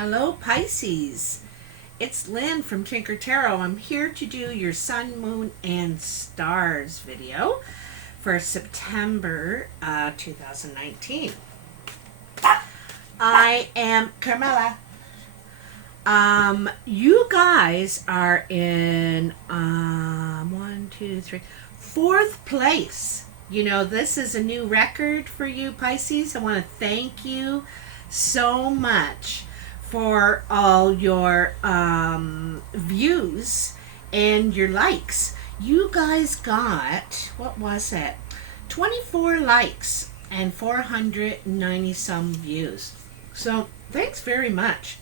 Hello Pisces, it's Lynn from Tinker Tarot. I'm here to do your Sun, Moon, and Stars video for September 2019. I am Carmela. You guys are in 4th place. You know, this is a new record for you Pisces. I want to thank you so much for all your views and your likes. You guys got, what was it? 24 likes and 490 some views. So thanks very much.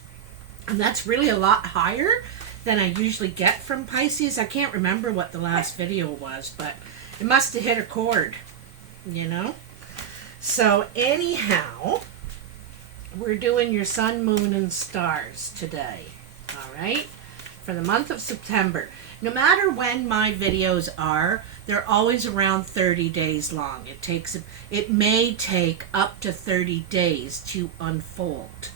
And that's really a lot higher than I usually get from Pisces. I can't remember what the last video was, but it must have hit a chord, you know? So anyhow, we're doing your Sun, Moon, and Stars today, all right, for the month of September. No matter when my videos are, they're always around 30 days long. It may take up to 30 days to unfold.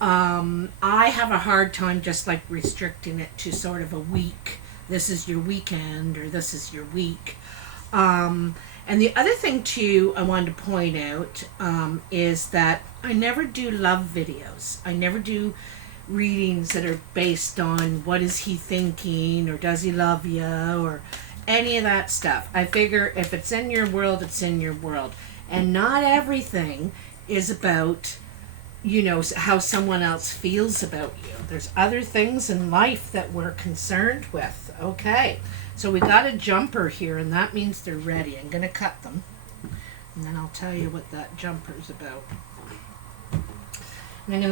I have a hard time just like restricting it to sort of a week. This is your weekend, or this is your week. And the other thing too I wanted to point out is that I never do love videos. I never do readings that are based on what is he thinking, or does he love you, or any of that stuff. I figure if it's in your world, it's in your world. And not everything is about, you know, how someone else feels about you. There's other things in life that we're concerned with. Okay, so we got a jumper here, and that means they're ready. I'm going to cut them, and then I'll tell you what that jumper's about. And I'm going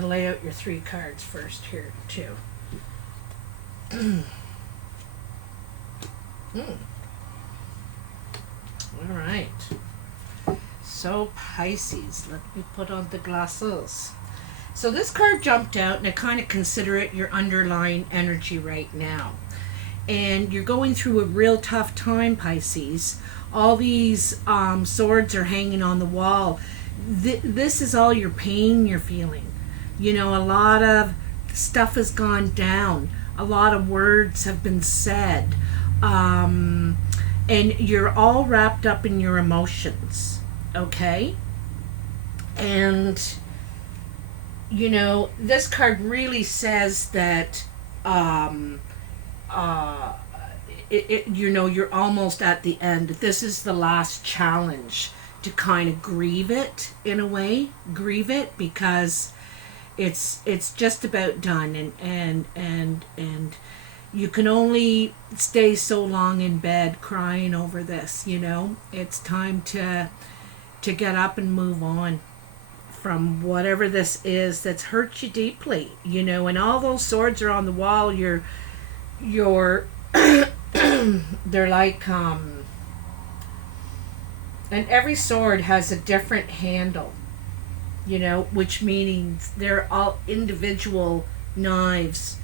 to lay out your 3 cards first here too. All right. So Pisces, let me put on the glasses. So this card jumped out, and I kind of consider it your underlying energy right now. And you're going through a real tough time, Pisces. All these swords are hanging on the wall. This is all your pain you're feeling. You know, a lot of stuff has gone down. A lot of words have been said. And you're all wrapped up in your emotions. Okay? And, you know, this card really says that, you know, you're almost at the end. This is the last challenge to kind of grieve it, in a way. Grieve it, because it's just about done, and you can only stay so long in bed crying over this, you know. It's time to get up and move on from whatever this is that's hurt you deeply, you know. And all those swords are on the wall. You're they're like and every sword has a different handle, you know, which means they're all individual knives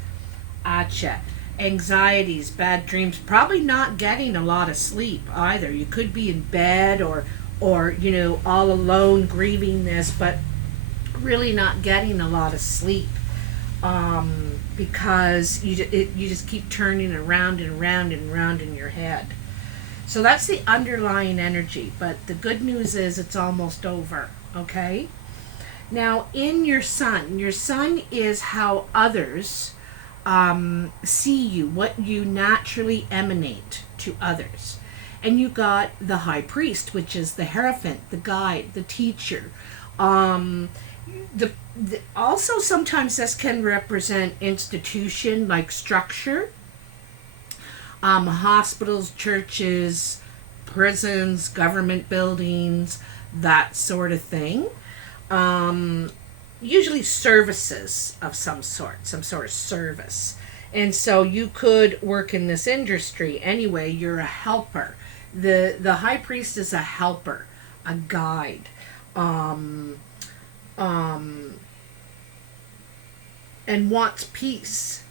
at you. Anxieties, bad dreams, probably not getting a lot of sleep either. You could be in bed or you know, all alone grieving this, but really not getting a lot of sleep, because you just keep turning around and around and around in your head. So that's the underlying energy, but the good news is it's almost over, okay? Now, in your sun is how others see you, what you naturally emanate to others. And you got the High Priest, which is the Hierophant, the guide, the teacher. Also, sometimes this can represent institution, like structure. Hospitals, churches, prisons, government buildings, that sort of thing. Usually services of some sort of service. And so you could work in this industry. Anyway, you're a helper. The High Priest is a helper, a guide, and wants peace.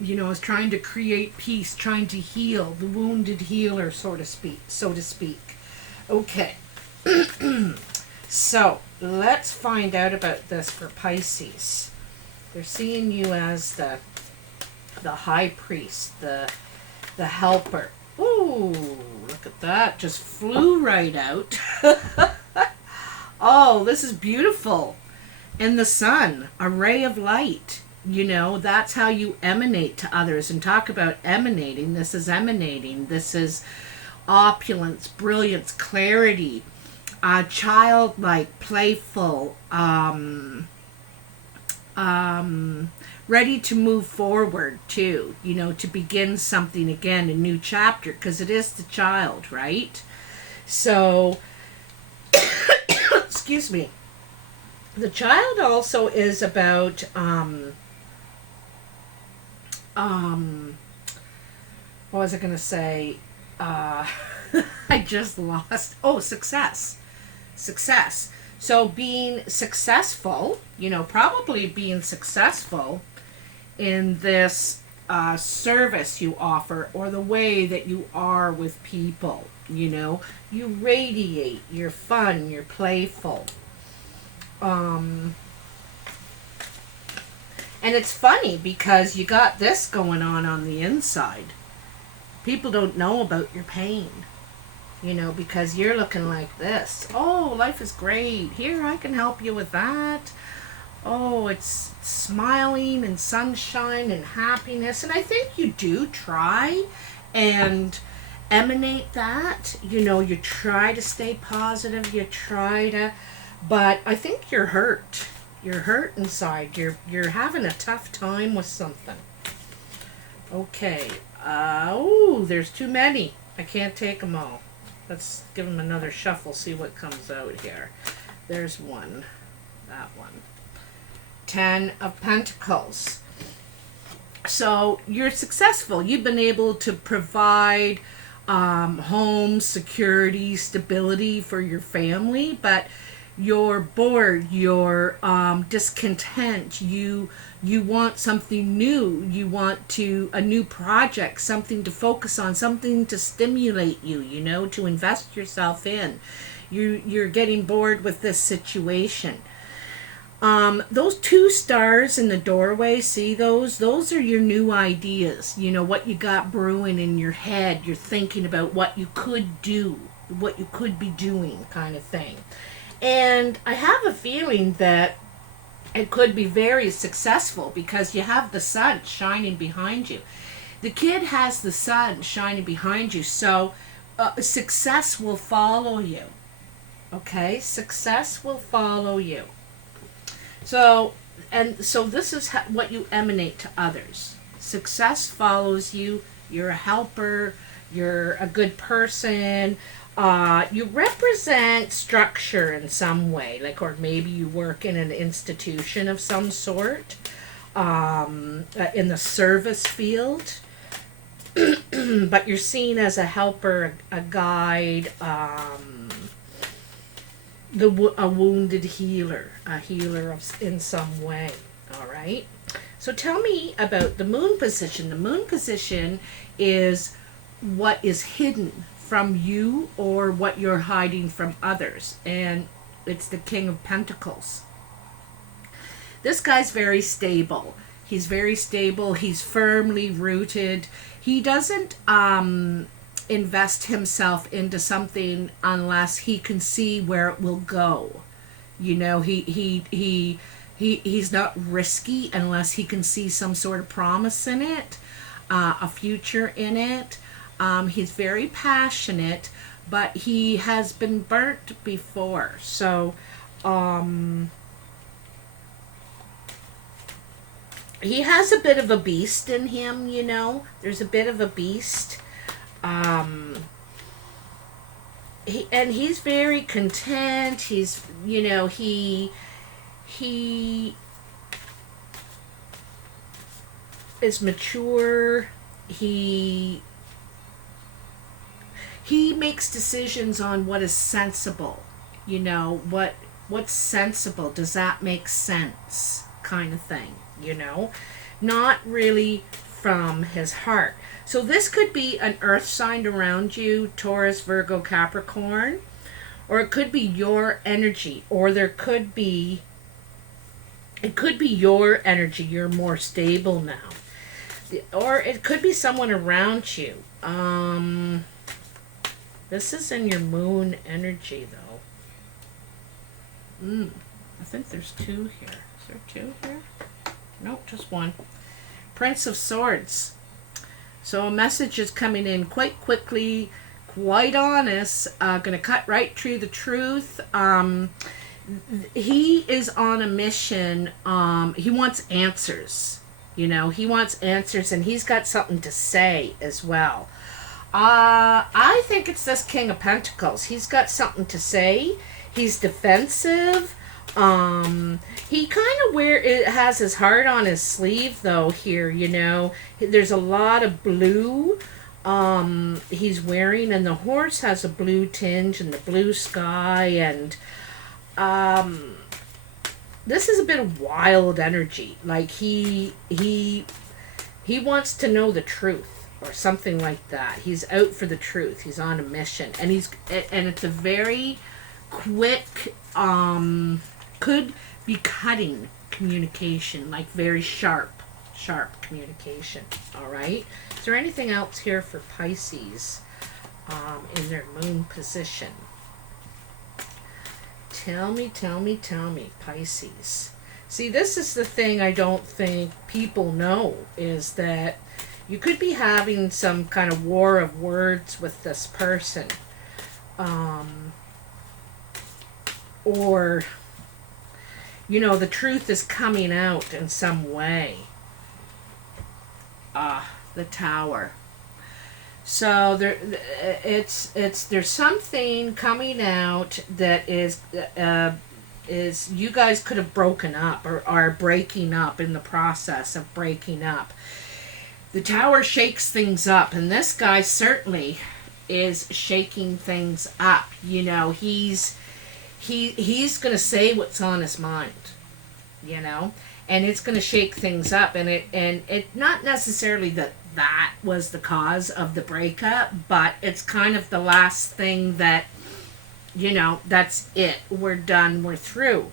You know, is trying to create peace, trying to heal, the wounded healer, so to speak. Okay. So let's find out about this for Pisces. They're seeing you as the high priest, the helper. Ooh, look at that. Just flew right out. Oh, this is beautiful. And the sun, a ray of light. You know, that's how you emanate to others. And talk about emanating. This is emanating. This is opulence, brilliance, clarity, childlike, playful, ready to move forward too, you know, to begin something again, a new chapter, because it is the child, right? So, excuse me. The child also is about, what was I going to say? I just lost. Oh, success. Success. So being successful, you know, probably being successful in this service you offer, or the way that you are with people, you know. You radiate, you're fun, you're playful. And it's funny because you got this going on the inside. People don't know about your pain, you know, because you're looking like this. Oh, life is great. Here, I can help you with that. Oh, it's smiling and sunshine and happiness. And I think you do try and emanate that. You know, you try to stay positive. You try to, but I think you're hurt. You're hurt inside. You're having a tough time with something. Okay. Oh, there's too many. I can't take them all. Let's give them another shuffle, see what comes out here. There's one. That one. 10 of Pentacles. So you're successful. You've been able to provide home, security, stability for your family, but you're bored, you're discontent, you want something new, you want to a new project, something to focus on, something to stimulate you, you know, to invest yourself in. You're getting bored with this situation. Those two stars in the doorway, see those? Those are your new ideas, you know, what you got brewing in your head. You're thinking about what you could do, what you could be doing, kind of thing. And I have a feeling that it could be very successful because you have the sun shining behind you. The kid has the sun shining behind you, so success will follow you. Okay? Success will follow you. So this is what you emanate to others. Success follows you. You're a helper. You're a good person. You represent structure in some way, like, or maybe you work in an institution of some sort, in the service field, but you're seen as a helper, a guide, a wounded healer, a healer in some way. All right. So tell me about the moon position. The moon position is what is hidden from you or what you're hiding from others. And it's the King of Pentacles. This guy's very stable. He's very stable. He's firmly rooted. He doesn't invest himself into something unless he can see where it will go. You know, he's not risky unless he can see some sort of promise in it, a future in it. He's very passionate, but he has been burnt before. So, he has a bit of a beast in him, you know. There's a bit of a beast. He's very content. He's, you know, he is mature. He makes decisions on what is sensible. You know, what's sensible? Does that make sense? Kind of thing, you know? Not really from his heart. So this could be an earth sign around you, Taurus, Virgo, Capricorn. or it could be your energy, or it could be your energy. You're more stable now, or it could be someone around you. This is in your moon energy, though. I think there's two here. Is there two here? Nope, just one. Prince of Swords. So a message is coming in quite quickly, quite honest. Going to cut right through the truth. He is on a mission. He wants answers. You know, he wants answers, and he's got something to say as well. I think it's this King of Pentacles. He's got something to say. He's defensive. He kind of has his heart on his sleeve, though, here, you know. There's a lot of blue he's wearing, and the horse has a blue tinge and the blue sky, and this is a bit of wild energy. Like he wants to know the truth, or something like that. He's out for the truth. He's on a mission, and it's a very quick, could be cutting communication, like very sharp communication. All right. Is there anything else here for Pisces in their moon position? Tell me, Pisces. See, this is the thing I don't think people know, is that you could be having some kind of war of words with this person. Or, you know, the truth is coming out in some way. The Tower. So there's something coming out that is you guys could have broken up, or are breaking up, in the process of breaking up. The Tower shakes things up, and this guy certainly is shaking things up. You know, he's going to say what's on his mind, you know, and it's going to shake things up, and it not necessarily that was the cause of the breakup, but it's kind of the last thing that, you know, that's it. We're done. We're through.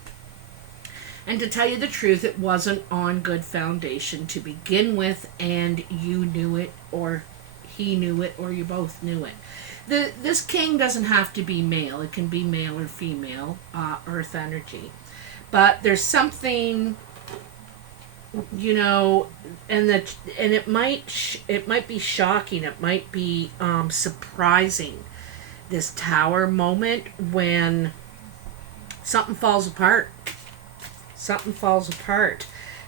And to tell you the truth, it wasn't on good foundation to begin with, and you knew it, or he knew it, or you both knew it. This king doesn't have to be male. It can be male or female, earth energy. But there's something, you know, and it might be shocking. It might be surprising, this Tower moment, when something falls apart. Something falls apart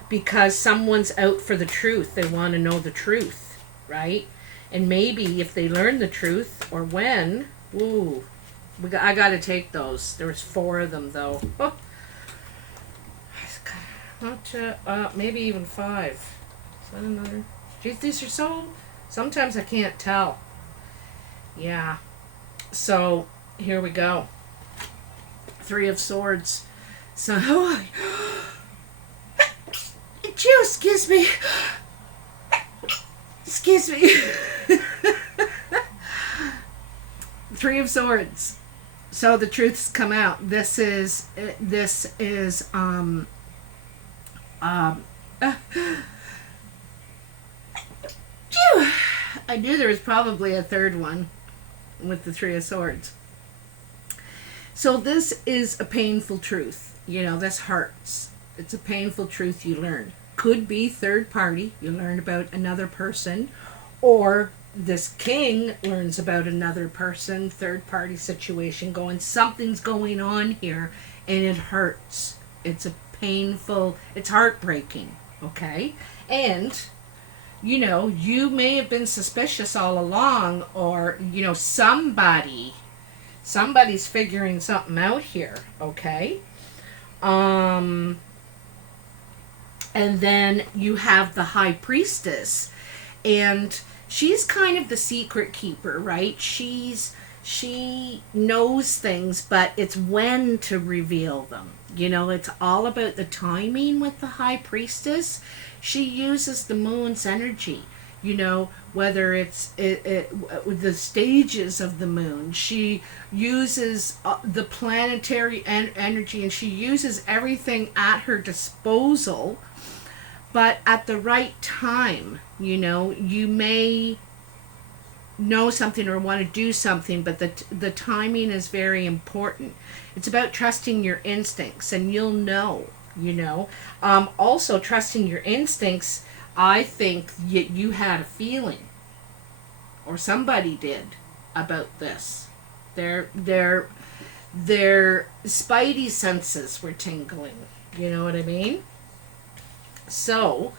because someone's out for the truth. They want to know the truth, right? And maybe if they learn the truth, or when, I got to take those. There was 4 of them, though. Oh. Maybe even 5. Is that another? Geez, these are so... Sometimes I can't tell. Yeah. So, here we go. 3 of Swords. So, excuse me. Excuse me. 3 of Swords. So the truth's come out. This is I knew there was probably a third one with the 3 of Swords. So this is a painful truth. You know, this hurts. It's a painful truth you learn. Could be third party. You learn about another person, or this king learns about another person, third party situation going, something's going on here, and it hurts. It's a painful, it's heartbreaking, okay? And, you know, you may have been suspicious all along, or, you know, somebody's figuring something out here, okay? And then you have the High Priestess, and she's kind of the secret keeper, right? She knows things, but it's when to reveal them. You know, it's all about the timing with the High Priestess. She uses the moon's energy. you know, whether it's the stages of the moon. She uses the planetary energy, and she uses everything at her disposal. But at the right time, you know, you may know something or want to do something, but the timing is very important. It's about trusting your instincts, and you'll know, you know. Also, trusting your instincts, I think you had a feeling, or somebody did, about this. Their spidey senses were tingling. You know what I mean? So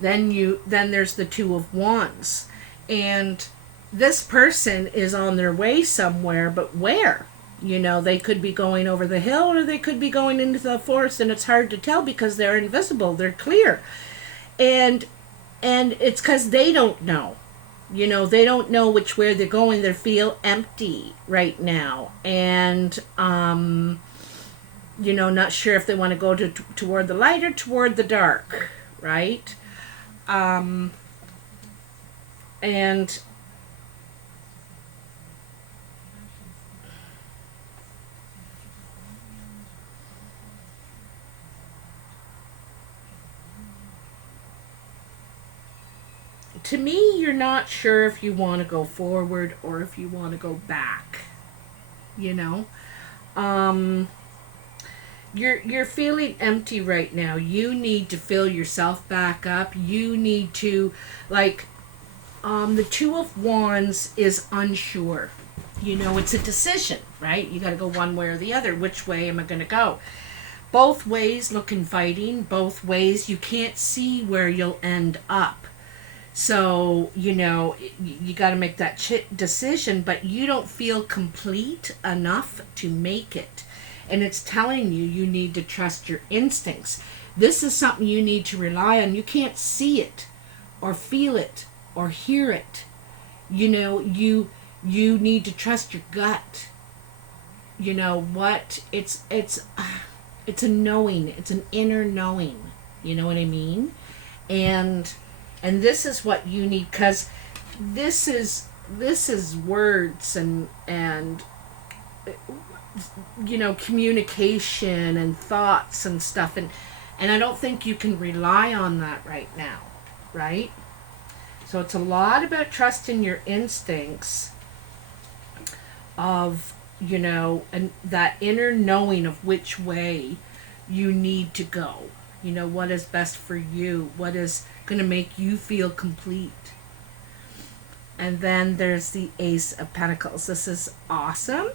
then there's the Two of Wands, and this person is on their way somewhere, but where? You know, they could be going over the hill, or they could be going into the forest, and it's hard to tell because they're invisible, they're clear. And it's because they don't know. You know, they don't know which way they're going. They feel empty right now. And, you know, not sure if they want to go toward the light or toward the dark, right? And to me, you're not sure if you want to go forward or if you want to go back. You know, you're feeling empty right now. You need to fill yourself back up. You need to, like, the Two of Wands is unsure. You know, it's a decision, right? You got to go one way or the other. Which way am I going to go? Both ways look inviting. Both ways, you can't see where you'll end up. So, you know, you got to make that decision, but you don't feel complete enough to make it. And it's telling you need to trust your instincts. This is something you need to rely on. You can't see it or feel it or hear it. You know, you need to trust your gut. You know what? It's a knowing. It's an inner knowing. You know what I mean? And this is what you need, because this is words and you know, communication and thoughts and stuff, and I don't think you can rely on that right now, right? So it's a lot about trusting your instincts of, you know, and that inner knowing of which way you need to go. You know, what is best for you, what is going to make you feel complete. And then there's the Ace of Pentacles. This is awesome.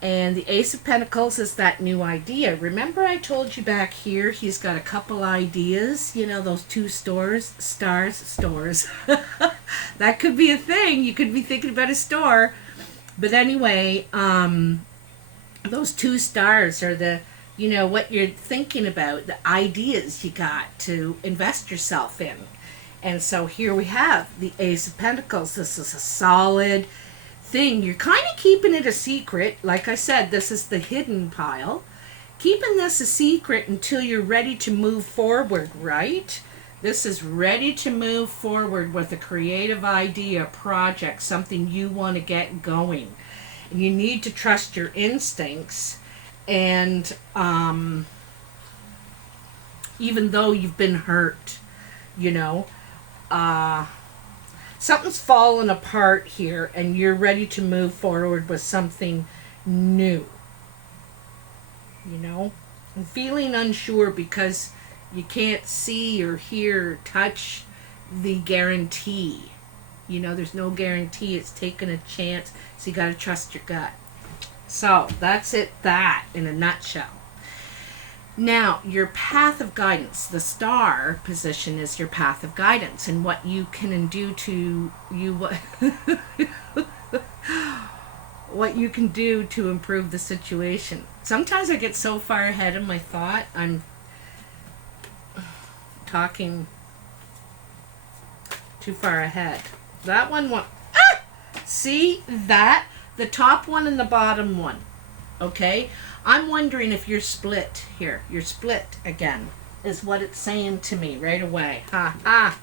And the Ace of Pentacles is that new idea. Remember I told you back here he's got a couple ideas, you know, those two stores. That could be a thing. You could be thinking about a store. But anyway, those two stars are the, you know, what you're thinking about, the ideas you got to invest yourself in. And so here we have the Ace of Pentacles. This is a solid thing. You're kind of keeping it a secret. Like I said, this is the hidden pile. Keeping this a secret until you're ready to move forward, right? This is ready to move forward with a creative idea, project, something you want to get going. And you need to trust your instincts. And even though you've been hurt, you know, something's fallen apart here, and you're ready to move forward with something new. You know, I'm feeling unsure because you can't see or hear or touch the guarantee. You know, there's no guarantee. It's taking a chance, so you got to trust your gut. So that's it, that in a nutshell. Now, your path of guidance, the star position is your path of guidance, and what you can do to what you can do to improve the situation. Sometimes I get so far ahead of my thought, I'm talking too far ahead. That one, see that? The top one and the bottom one. Okay? I'm wondering if you're split here. You're split again, is what it's saying to me right away. Ha ha.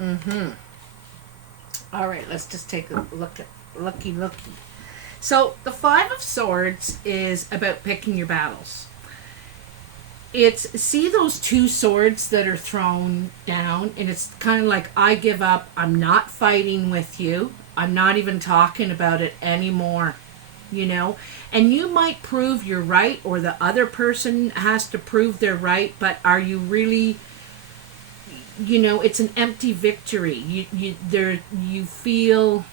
Mm-hmm. All right, let's just take a look at looky. So the Five of Swords is about picking your battles. It's, see those two swords that are thrown down, and it's kind of like, I give up. I'm not fighting with you. I'm not even talking about it anymore. You know, and you might prove you're right, or the other person has to prove they're right, but are you really, you know, it's an empty victory. You feel,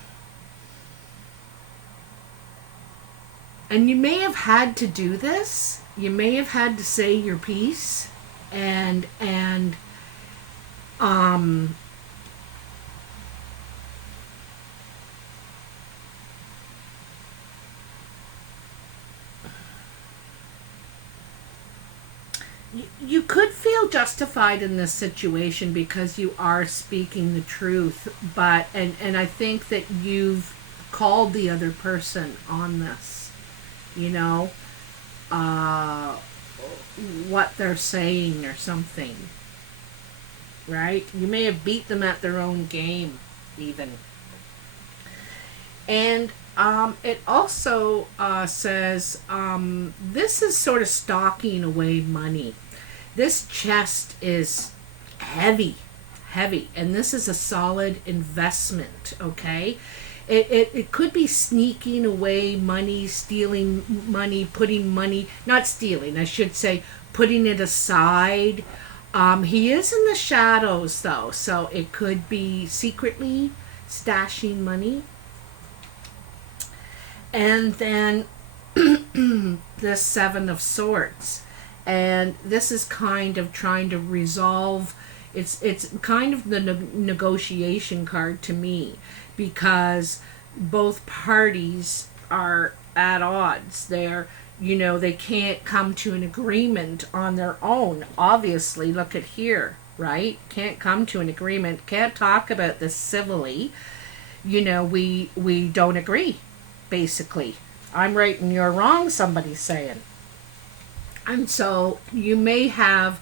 and you may have had to do this. You may have had to say your piece, and um you could feel justified in this situation because you are speaking the truth, but and I think that you've called the other person on this, you know, uh what they're saying or something, right? You may have beat them at their own game, even. And it also says this is sort of stocking away money. This chest is heavy, heavy, and this is a solid investment, okay? It could be sneaking away money, stealing money, putting money, not stealing, I should say, putting it aside. He is in the shadows, though, so it could be secretly stashing money. And then the Seven of Swords. And this is kind of trying to resolve, it's kind of the negotiation card to me, because both parties are at odds. They're, you know, they can't come to an agreement on their own. Obviously, look at here, right? Can't come to an agreement, can't talk about this civilly. You know, we don't agree, basically. I'm right and you're wrong, somebody's saying. And so you may have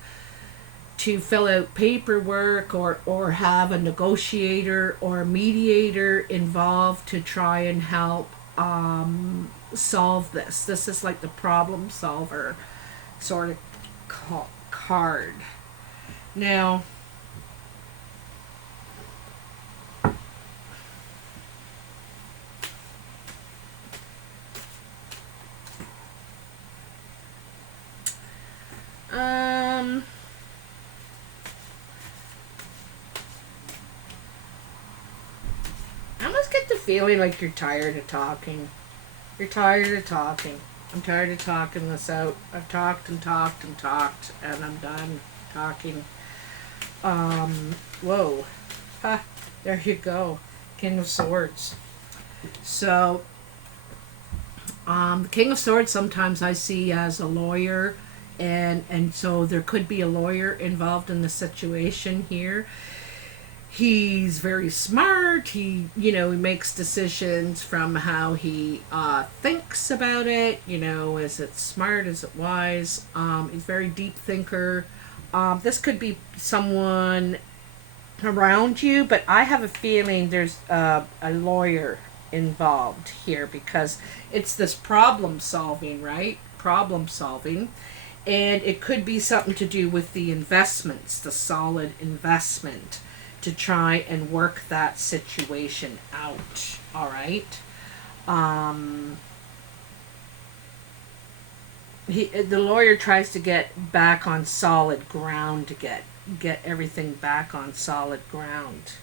to fill out paperwork, or have a negotiator or a mediator involved to try and help solve this. This is like the problem solver sort of card. Now, I almost get the feeling like you're tired of talking. You're tired of talking. I'm tired of talking this out. I've talked and talked and talked, and I'm done talking. Whoa. Ha, there you go. King of Swords. So, the King of Swords sometimes I see as a lawyer, and so there could be a lawyer involved in the situation here. He's very smart. He, you know, he makes decisions from how he thinks about it. You know, is it smart? Is it wise? He's a very deep thinker. This could be someone around you, but I have a feeling there's a lawyer involved here, because it's this problem solving, right? Problem solving. And it could be something to do with the investments, the solid investment, to try and work that situation out. All right. The lawyer tries to get back on solid ground, to get everything back on solid ground.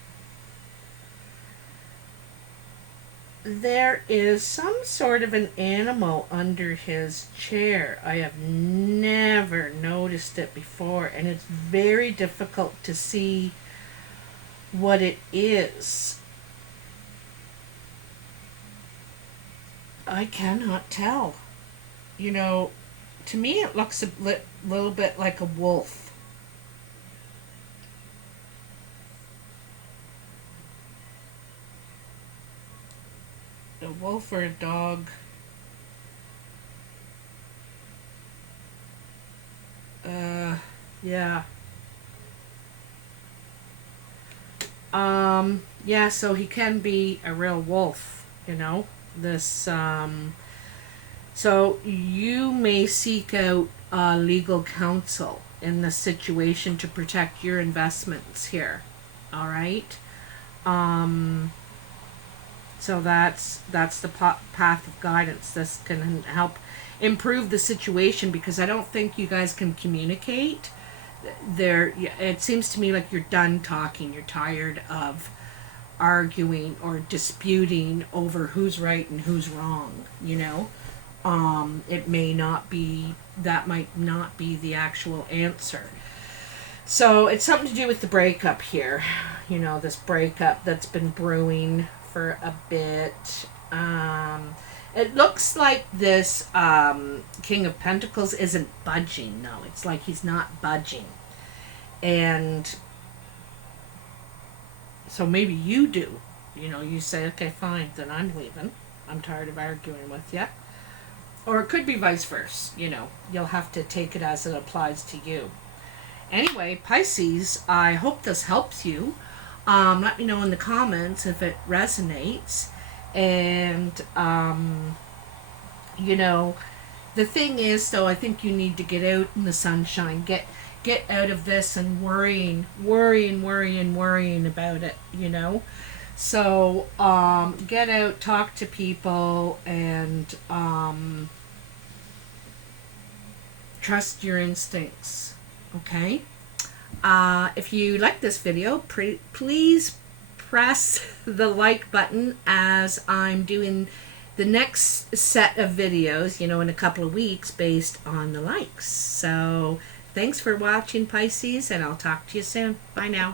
There is some sort of an animal under his chair. I have never noticed it before, and it's very difficult to see what it is. I cannot tell. You know, to me it looks a little bit like a wolf. A wolf or a dog. Yeah. Yeah, so he can be a real wolf, this so you may seek out legal counsel in this situation to protect your investments here. All right. um so that's the path of guidance. This can help improve the situation, because I don't think you guys can communicate there. It seems to me like you're done talking. You're tired of arguing or disputing over who's right and who's wrong. It may not be, that might not be the actual answer. So it's something to do with the breakup here. This breakup that's been brewing for a bit. It looks like this King of Pentacles isn't budging. No, it's like he's not budging. And so maybe you do. You say, okay, fine, then I'm leaving. I'm tired of arguing with you. Or it could be vice versa. You'll have to take it as it applies to you. Anyway, Pisces, I hope this helps you. Let me know in the comments if it resonates. And, the thing is, though, I think you need to get out in the sunshine. Get out of this and worrying about it, So, get out, talk to people, and trust your instincts, okay? If you like this video, please press the like button, as I'm doing the next set of videos, in a couple of weeks based on the likes. So, thanks for watching, Pisces, and I'll talk to you soon. Bye now.